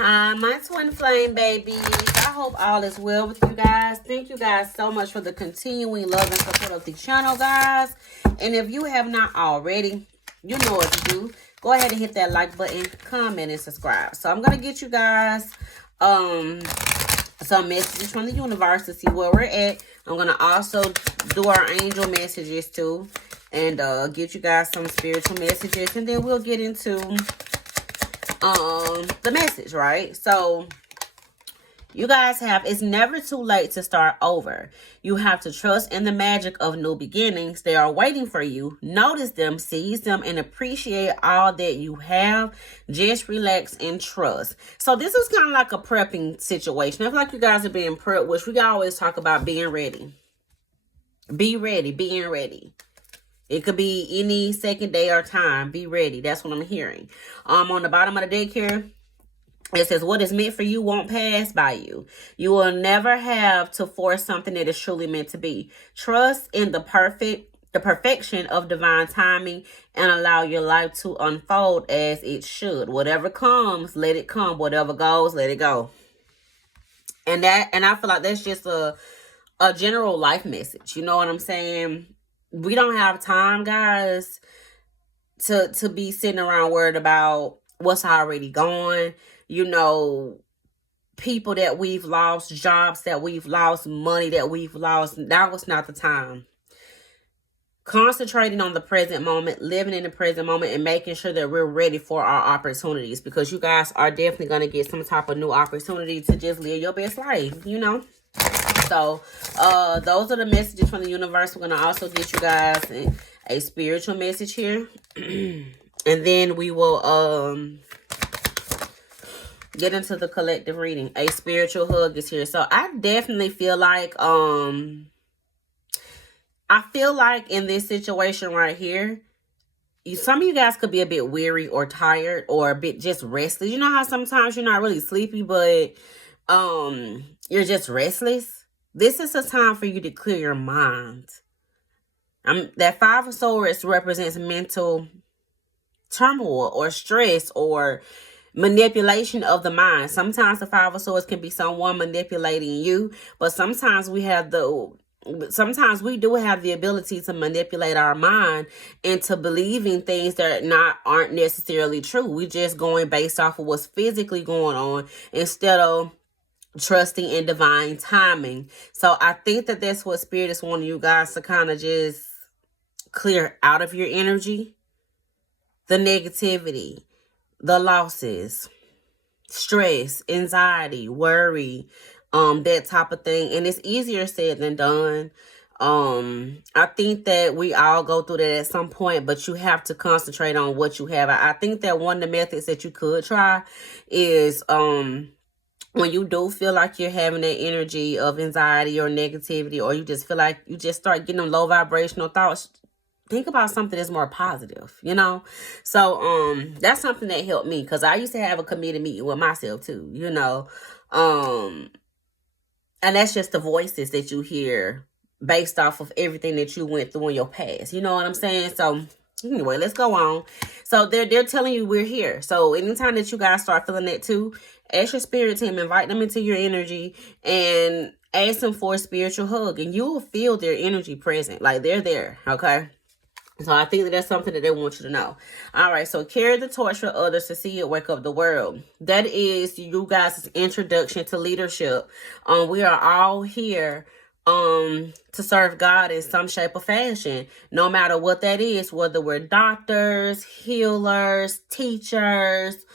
Hi, my twin flame babies. I hope all is well with you guys. Thank you guys so much for the continuing love and support of the channel, guys. And if you have not already, you know what to do. Go ahead and hit that like button, comment, and subscribe. So I'm gonna get you guys some messages from the universe to see where we're at. I'm gonna also do our angel messages too, and get you guys some spiritual messages, and then we'll get into the message, right? So you guys have, it's never too late to start over. You have to trust in the magic of new beginnings. They are waiting for you. Notice them, seize them, and appreciate all that you have. Just relax and trust. So this is kind of like a prepping situation. I feel like you guys are being prepped, which we always talk about being ready. Be ready, being ready. It could be any second, day, or time. Be ready. That's what I'm hearing. On the bottom of the deck here, it says, what is meant for you won't pass by you. You will never have to force something that is truly meant to be. Trust in the perfection of divine timing, and allow your life to unfold as it should. Whatever comes, let it come. Whatever goes, let it go. And I feel like that's just a general life message. You know what I'm saying? We don't have time, guys, to be sitting around worried about what's already gone. You know, people that we've lost, jobs that we've lost, money that we've lost. That was not the time. Concentrating on the present moment, living in the present moment, and making sure that we're ready for our opportunities, because you guys are definitely going to get some type of new opportunity to just live your best life, you know? So, those are the messages from the universe. We're going to also get you guys a spiritual message here. And then we will get into the collective reading. A spiritual hug is here. So, I definitely feel like, in this situation right here, some of you guys could be a bit weary or tired or a bit just restless. You know how sometimes you're not really sleepy, but you're just restless? This is a time for you to clear your mind. That Five of Swords represents mental turmoil or stress or manipulation of the mind. Sometimes the Five of Swords can be someone manipulating you, but sometimes we do have the ability to manipulate our mind into believing things that aren't necessarily true. We're just going based off of what's physically going on instead of trusting in divine timing. So I think that that's what Spirit is wanting you guys to kind of just clear out of your energy. The negativity, the losses, stress, anxiety, worry, that type of thing. And it's easier said than done. I think that we all go through that at some point, but you have to concentrate on what you have. I think that one of the methods that you could try is, when you do feel like you're having that energy of anxiety or negativity, or you just feel like you just start getting them low vibrational thoughts, think about something that's more positive, you know? So, that's something that helped me, because I used to have a committed meeting with myself too, you know? And that's just the voices that you hear based off of everything that you went through in your past. You know what I'm saying? So, anyway, let's go on. So they're telling you we're here. So anytime that you guys start feeling that too, ask your spirit team, invite them into your energy, and ask them for a spiritual hug, and you will feel their energy present. Like they're there. Okay. So I think that that's something that they want you to know. All right. So carry the torch for others to see it wake up the world. That is you guys' introduction to leadership. We are all here to serve God in some shape or fashion, no matter what that is, whether we're doctors, healers, teachers,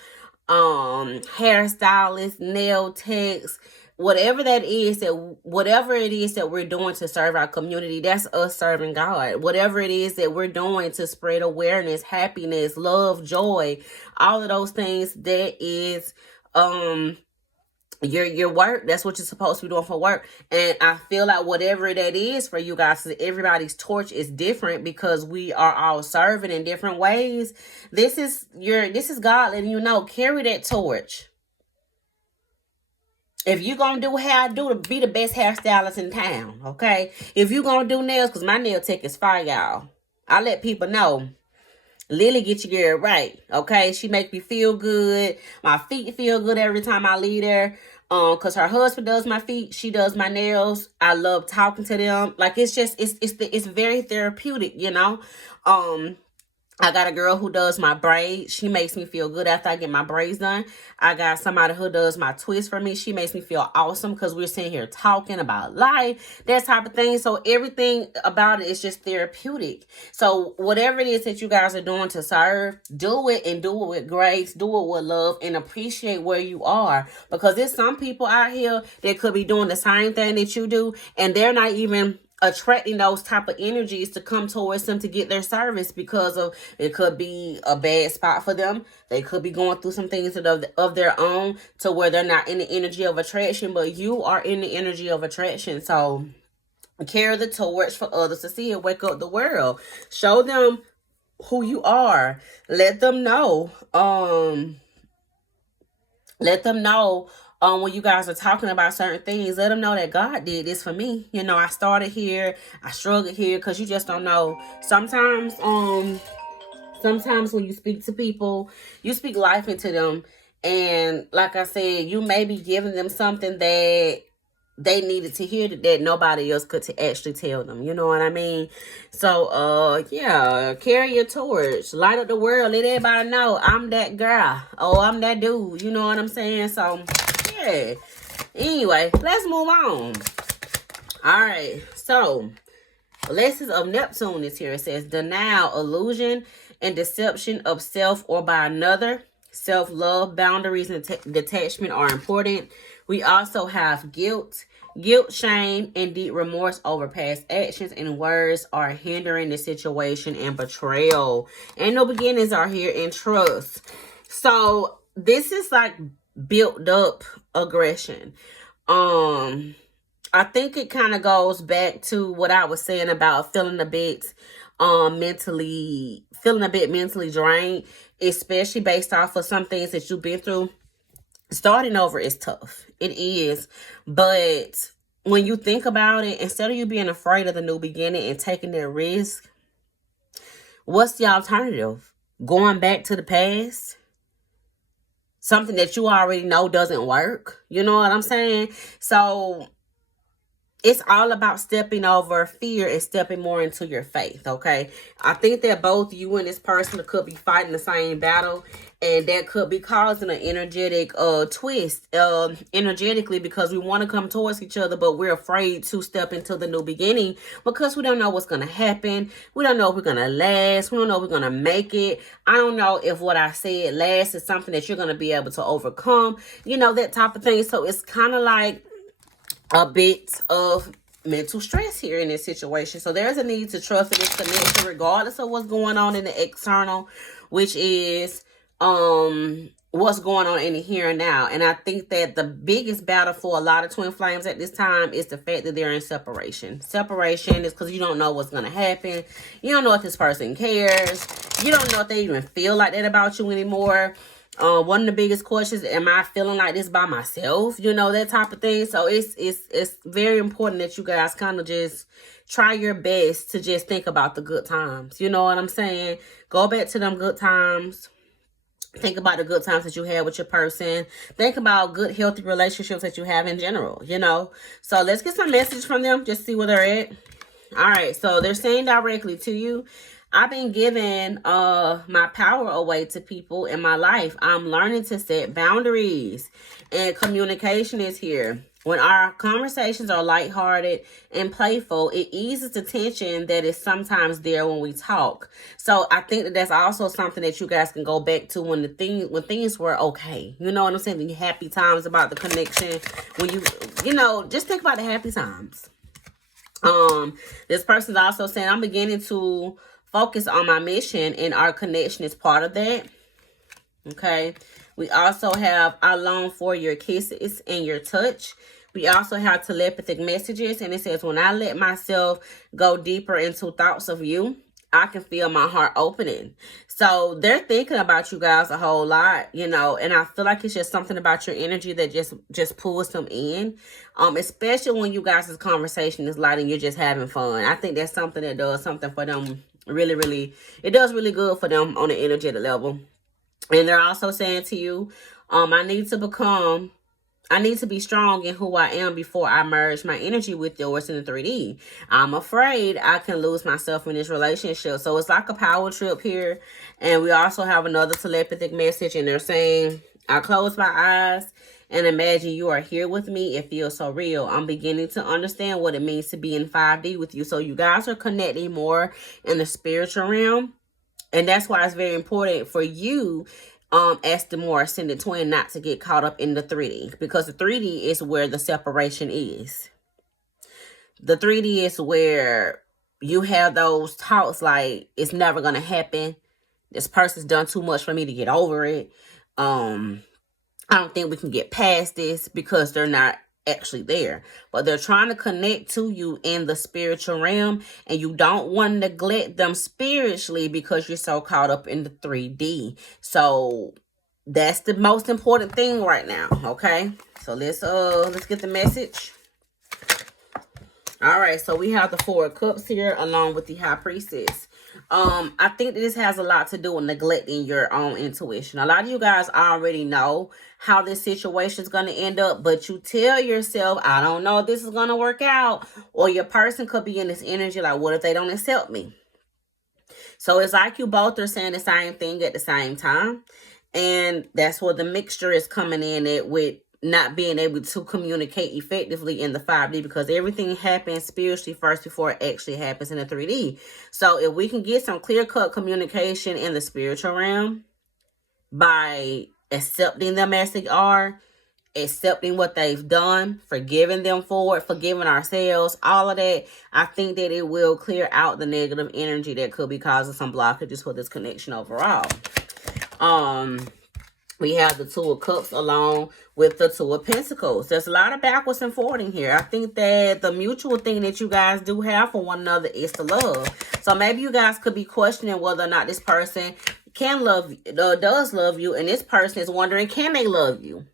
hairstylists, nail techs, whatever it is that we're doing to serve our community, that's us serving God. Whatever it is that we're doing to spread awareness, happiness, love, joy, all of those things, that is your work. That's what you're supposed to be doing for work. And I feel like whatever that is for you guys, everybody's torch is different, because we are all serving in different ways. This is God letting you know, carry that torch. If you're going to do hair, to be the best hairstylist in town, okay? If you're going to do nails, because my nail tech is fire, y'all. I let people know Lily get your girl right, okay? She make me feel good. My feet feel good every time I leave there. Cause her husband does my feet, she does my nails. I love talking to them. Like it's just it's very therapeutic, you know. I got a girl who does my braids. She makes me feel good after I get my braids done. I got somebody who does my twist for me. She makes me feel awesome because we're sitting here talking about life, that type of thing. So everything about it is just therapeutic. So whatever it is that you guys are doing to serve, do it and do it with grace, do it with love, and appreciate where you are. Because there's some people out here that could be doing the same thing that you do, and they're not even attracting those type of energies to come towards them to get their service, because of it could be a bad spot for them. They could be going through some things of their own to where they're not in the energy of attraction, but you are in the energy of attraction. So carry the torch for others to see and wake up the world. Show them who you are. Let them know. When you guys are talking about certain things, let them know that God did this for me. You know, I started here, I struggled here, because you just don't know. Sometimes when you speak to people, you speak life into them. And like I said, you may be giving them something that they needed to hear that nobody else could actually tell them. You know what I mean? So, yeah, carry your torch. Light up the world. Let everybody know I'm that girl. Oh, I'm that dude. You know what I'm saying? So, yeah. Anyway, let's move on. All right. So, lessons of Neptune is here. It says, denial, illusion, and deception of self or by another. Self-love, boundaries, and detachment are important. We also have guilt, shame, and deep remorse over past actions and words are hindering the situation, and betrayal. And no beginnings are here in trust. So this is like built up aggression. I think it kind of goes back to what I was saying about feeling a bit mentally drained, especially based off of some things that you've been through. Starting over is tough. It is. But when you think about it, instead of you being afraid of the new beginning and taking that risk, what's the alternative? Going back to the past? Something that you already know doesn't work? You know what I'm saying? So it's all about stepping over fear and stepping more into your faith, okay? I think that both you and this person could be fighting the same battle, and that could be causing an energetic twist energetically, because we want to come towards each other, but we're afraid to step into the new beginning because we don't know what's going to happen. We don't know if we're going to last. We don't know if we're going to make it. I don't know if what I said last is something that you're going to be able to overcome, you know, that type of thing. So it's kind of like a bit of mental stress here in this situation. So there's a need to trust in this connection regardless of what's going on in the external, which is what's going on in the here and now. And I think that the biggest battle for a lot of twin flames at this time is the fact that they're in separation. Separation is because you don't know what's going to happen. You don't know if this person cares. You don't know if they even feel like that about you anymore. One of the biggest questions, am I feeling like this by myself? You know, that type of thing. So it's very important that you guys kind of just try your best to just think about the good times. You know what I'm saying? Go back to them good times. Think about the good times that you had with your person. Think about good, healthy relationships that you have in general, you know. So let's get some message from them. Just see where they're at. All right. So they're saying directly to you, I've been giving my power away to people in my life. I'm learning to set boundaries, and communication is here. When our conversations are lighthearted and playful, it eases the tension that is sometimes there when we talk. So I think that that's also something that you guys can go back to when things were okay. You know what I'm saying? The happy times about the connection. When you know, just think about the happy times. This person's also saying, I'm beginning to focus on my mission, and our connection is part of that. Okay. We also have, I long for your kisses and your touch. We also have telepathic messages, and it says, when I let myself go deeper into thoughts of you, I can feel my heart opening. So they're thinking about you guys a whole lot, you know, and I feel like it's just something about your energy that just pulls them in, especially when you guys' conversation is light and you're just having fun. I think that's something that does something for them Really, really, it does really good for them on the energetic level. And they're also saying to you, I need to be strong in who I am before I merge my energy with yours in the 3D. I'm afraid I can lose myself in this relationship. So it's like a power trip here. And we also have another telepathic message, and they're saying, I close my eyes and imagine you are here with me. It feels so real. I'm beginning to understand what it means to be in 5D with you. So you guys are connecting more in the spiritual realm. And that's why it's very important for you, as the more ascended twin, not to get caught up in the 3D. Because the 3D is where the separation is. The 3D is where you have those talks like, it's never going to happen. This person's done too much for me to get over it. I don't think we can get past this, because they're not actually there, but they're trying to connect to you in the spiritual realm, and you don't want to neglect them spiritually because you're so caught up in the 3D. So that's the most important thing right now. Okay, so let's get the message. All right, so we have the 4 of Cups here along with the High Priestess. I think that this has a lot to do with neglecting your own intuition. A lot of you guys already know how this situation is going to end up, but you tell yourself, I don't know if this is going to work out. Or your person could be in this energy like, what if they don't accept me? So it's like you both are saying the same thing at the same time. And that's where the mixture is coming in at, with not being able to communicate effectively in the 5D, because everything happens spiritually first before it actually happens in the 3D. So if we can get some clear-cut communication in the spiritual realm by accepting them as they are, accepting what they've done, forgiving them for it, forgiving ourselves, all of that, I think that it will clear out the negative energy that could be causing some blockages for this connection overall. We have the 2 of Cups along with the 2 of Pentacles. There's a lot of backwards and forwarding here. I think that the mutual thing that you guys do have for one another is the love. So maybe you guys could be questioning whether or not this person can love, does love you, and this person is wondering, can they love you?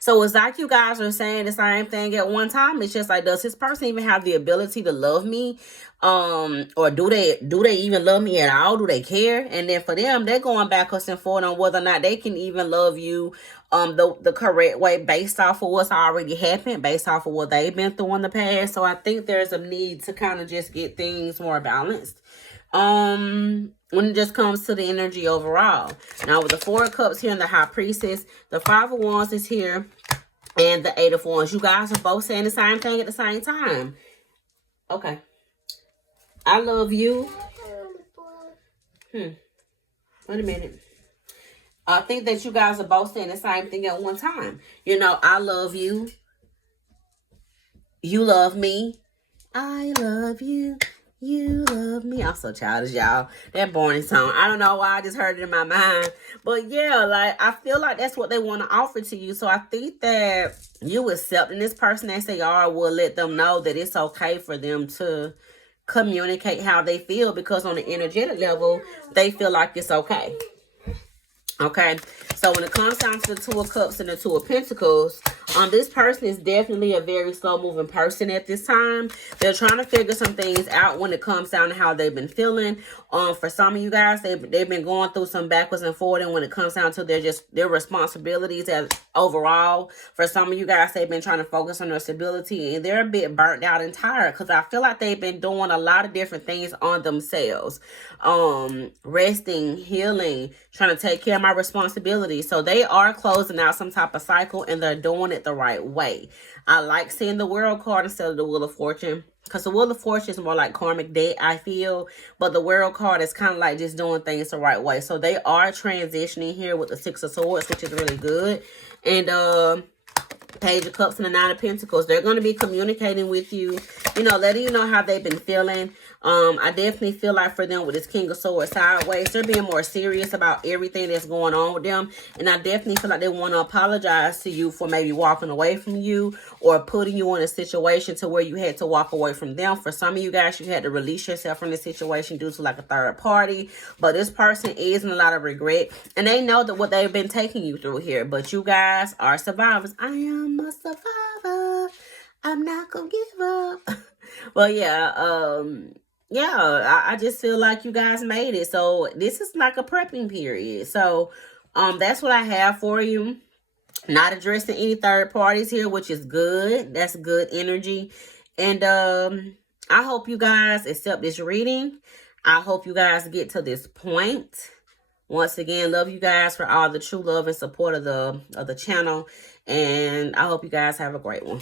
So it's like you guys are saying the same thing at one time. It's just like, does this person even have the ability to love me? Or do they even love me at all? Do they care? And then for them, they're going backwards and forth on whether or not they can even love you the correct way, based off of what's already happened, based off of what they've been through in the past. So I think there's a need to kind of just get things more balanced when it just comes to the energy overall. Now with the 4 of Cups here and the High Priestess, the 5 of Wands is here, and the 8 of Wands. You guys are both saying the same thing at the same time. Okay. I love you. Wait a minute. I think that you guys are both saying the same thing at one time. You know, I love you. You love me. I love you. You love me. I'm so childish, y'all. That boring song. I don't know why I just heard it in my mind. But yeah, like, I feel like that's what they want to offer to you. So I think that you accepting this person as they are will let them know that it's okay for them to communicate how they feel, because on the energetic level, they feel like it's okay. Okay, so when it comes down to the 2 of Cups and the 2 of Pentacles, this person is definitely a very slow-moving person at this time. They're trying to figure some things out when it comes down to how they've been feeling. For some of you guys, they've been going through some backwards and forwarding when it comes down to their responsibilities as overall. For some of you guys, they've been trying to focus on their stability, and they're a bit burnt out and tired, because I feel like they've been doing a lot of different things on themselves. Resting, healing, trying to take care of my responsibilities. So they are closing out some type of cycle, and they're doing it the right way. I like seeing the World card instead of the Wheel of Fortune, because the Wheel of Fortune is more like karmic debt, I feel. But the World card is kind of like just doing things the right way. So they are transitioning here with the 6 of Swords, which is really good. And Page of Cups and the 9 of Pentacles. They're going to be communicating with you, you know, letting you know how they've been feeling. I definitely feel like for them with this King of Swords sideways, they're being more serious about everything that's going on with them. And I definitely feel like they want to apologize to you for maybe walking away from you, or putting you in a situation to where you had to walk away from them. For some of you guys, you had to release yourself from the situation due to like a third party. But this person is in a lot of regret, and they know that what they've been taking you through here. But you guys are survivors. I am a survivor. I'm not gonna give up. Well, yeah, Yeah, I just feel like you guys made it. So this is like a prepping period. So that's what I have for you. Not addressing any third parties here, which is good. That's good energy. And I hope you guys accept this reading. I hope you guys get to this point. Once again, love you guys for all the true love and support of the channel. And I hope you guys have a great one.